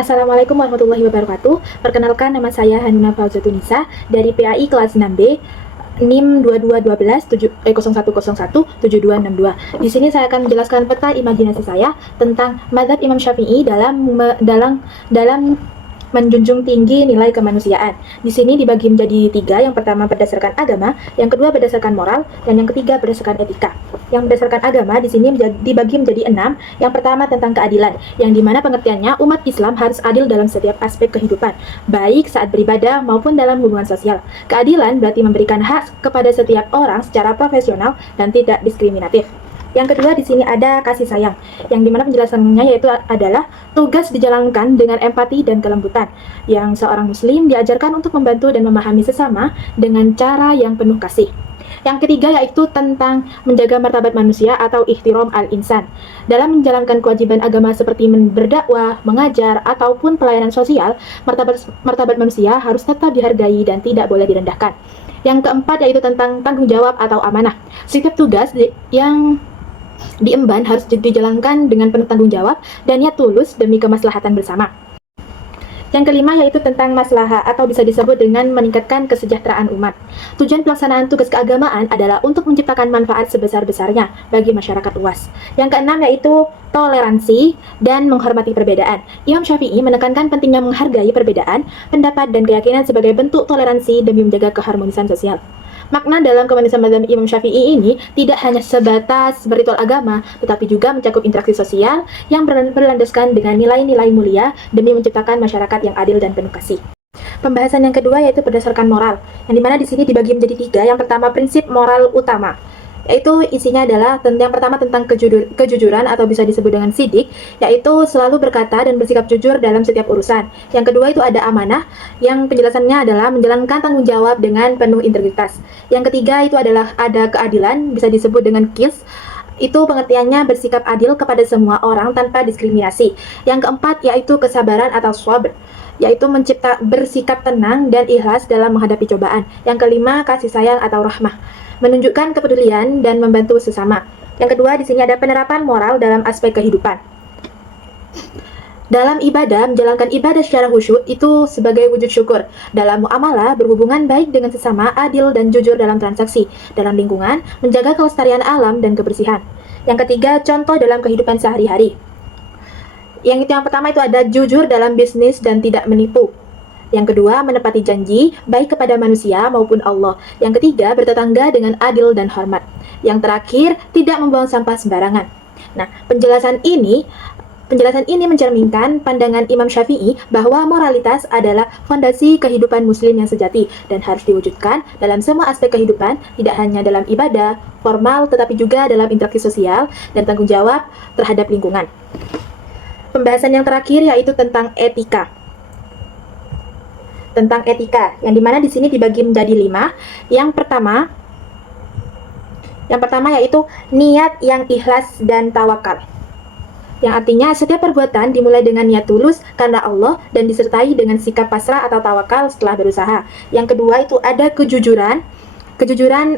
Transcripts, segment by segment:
Assalamualaikum warahmatullahi wabarakatuh. Perkenalkan, nama saya Hanuna Fauzatunisa dari PAI kelas 6B, NIM 2212 0101 7262. Di sini saya akan menjelaskan peta imajinasi saya tentang mazhab Imam Syafi'i dalam menjunjung tinggi nilai kemanusiaan. Di sini dibagi menjadi 3, yang pertama berdasarkan agama, yang kedua berdasarkan moral, dan yang ketiga berdasarkan etika. Yang berdasarkan agama di sini dibagi menjadi 6. Yang pertama tentang keadilan, yang dimana pengertiannya umat Islam harus adil dalam setiap aspek kehidupan, baik saat beribadah maupun dalam hubungan sosial. Keadilan berarti memberikan hak kepada setiap orang secara profesional dan tidak diskriminatif. Yang kedua di sini ada kasih sayang, yang dimana penjelasannya yaitu adalah tugas dijalankan dengan empati dan kelembutan, yang seorang muslim diajarkan untuk membantu dan memahami sesama dengan cara yang penuh kasih. Yang ketiga yaitu tentang menjaga martabat manusia atau ihtiram al-insan. Dalam menjalankan kewajiban agama seperti berdakwah, mengajar, ataupun pelayanan sosial, martabat manusia harus tetap dihargai dan tidak boleh direndahkan. Yang keempat yaitu tentang tanggung jawab atau amanah. Setiap tugas yang diemban harus dijalankan dengan penuh tanggung jawab dan niat tulus demi kemaslahatan bersama. Yang kelima yaitu tentang maslahah atau bisa disebut dengan meningkatkan kesejahteraan umat. Tujuan pelaksanaan tugas keagamaan adalah untuk menciptakan manfaat sebesar-besarnya bagi masyarakat luas. Yang keenam yaitu toleransi dan menghormati perbedaan. Imam Syafi'i menekankan pentingnya menghargai perbedaan, pendapat dan keyakinan sebagai bentuk toleransi demi menjaga keharmonisan sosial. Makna dalam kemanusiaan mazhab Imam Syafi'i ini tidak hanya sebatas ritual agama, tetapi juga mencakup interaksi sosial yang berlandaskan dengan nilai-nilai mulia demi menciptakan masyarakat yang adil dan penuh kasih. Pembahasan yang kedua yaitu berdasarkan moral, yang dimana di sini dibagi menjadi 3. Yang pertama prinsip moral utama, yaitu isinya adalah yang pertama tentang kejujuran atau bisa disebut dengan sidik, yaitu selalu berkata dan bersikap jujur dalam setiap urusan. Yang kedua itu ada amanah, yang penjelasannya adalah menjalankan tanggung jawab dengan penuh integritas. Yang ketiga itu adalah ada keadilan, bisa disebut dengan qis, itu pengertiannya bersikap adil kepada semua orang tanpa diskriminasi. Yang keempat yaitu kesabaran atau sabr, yaitu bersikap tenang dan ikhlas dalam menghadapi cobaan. Yang kelima kasih sayang atau rahmah, menunjukkan kepedulian dan membantu sesama. Yang kedua di sini ada penerapan moral dalam aspek kehidupan. Dalam ibadah, menjalankan ibadah secara khusyuk itu sebagai wujud syukur. Dalam muamalah, berhubungan baik dengan sesama, adil dan jujur dalam transaksi. Dalam lingkungan, menjaga kelestarian alam dan kebersihan. Yang ketiga, contoh dalam kehidupan sehari-hari. Yang pertama itu ada jujur dalam bisnis dan tidak menipu. Yang kedua, menepati janji, baik kepada manusia maupun Allah. Yang ketiga, bertetangga dengan adil dan hormat. Yang terakhir, tidak membuang sampah sembarangan. Nah, penjelasan ini mencerminkan pandangan Imam Syafi'i bahwa moralitas adalah fondasi kehidupan muslim yang sejati dan harus diwujudkan dalam semua aspek kehidupan, tidak hanya dalam ibadah, formal, tetapi juga dalam interaksi sosial dan tanggung jawab terhadap lingkungan. Pembahasan yang terakhir yaitu tentang etika. Yang dimana di sini dibagi menjadi 5. Yang pertama yaitu niat yang ikhlas dan tawakal, yang artinya setiap perbuatan dimulai dengan niat tulus karena Allah dan disertai dengan sikap pasrah atau tawakal setelah berusaha. Yang kedua itu ada kejujuran,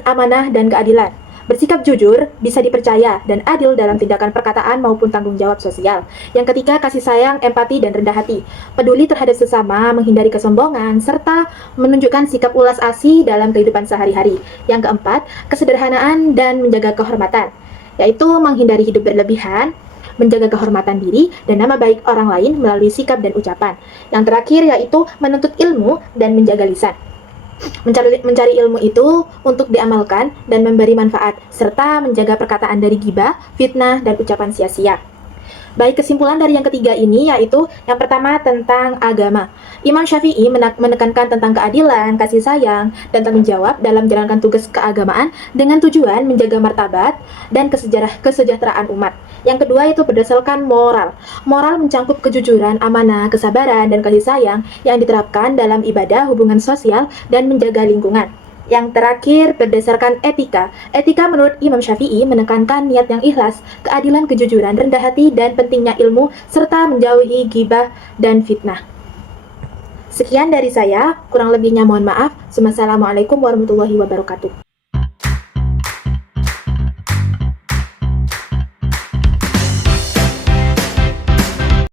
amanah dan keadilan. Bersikap jujur, bisa dipercaya, dan adil dalam tindakan perkataan maupun tanggung jawab sosial. Yang ketiga, kasih sayang, empati, dan rendah hati. Peduli terhadap sesama, menghindari kesombongan, serta menunjukkan sikap ulas asih dalam kehidupan sehari-hari. Yang keempat, kesederhanaan dan menjaga kehormatan, yaitu menghindari hidup berlebihan, menjaga kehormatan diri dan nama baik orang lain melalui sikap dan ucapan. Yang terakhir yaitu menuntut ilmu dan menjaga lisan. Mencari ilmu itu untuk diamalkan dan memberi manfaat, serta menjaga perkataan dari ghibah, fitnah, dan ucapan sia-sia. Baik, kesimpulan dari yang ketiga ini yaitu yang pertama tentang agama. Imam Syafi'i menekankan tentang keadilan, kasih sayang, dan tanggung jawab dalam menjalankan tugas keagamaan dengan tujuan menjaga martabat dan kesejahteraan umat. Yang kedua itu berdasarkan moral. Moral mencakup kejujuran, amanah, kesabaran, dan kasih sayang yang diterapkan dalam ibadah, hubungan sosial, dan menjaga lingkungan. Yang terakhir, berdasarkan etika. Etika menurut Imam Syafi'i menekankan niat yang ikhlas, keadilan, kejujuran, rendah hati, dan pentingnya ilmu, serta menjauhi ghibah dan fitnah. Sekian dari saya, kurang lebihnya mohon maaf. Wassalamualaikum warahmatullahi wabarakatuh.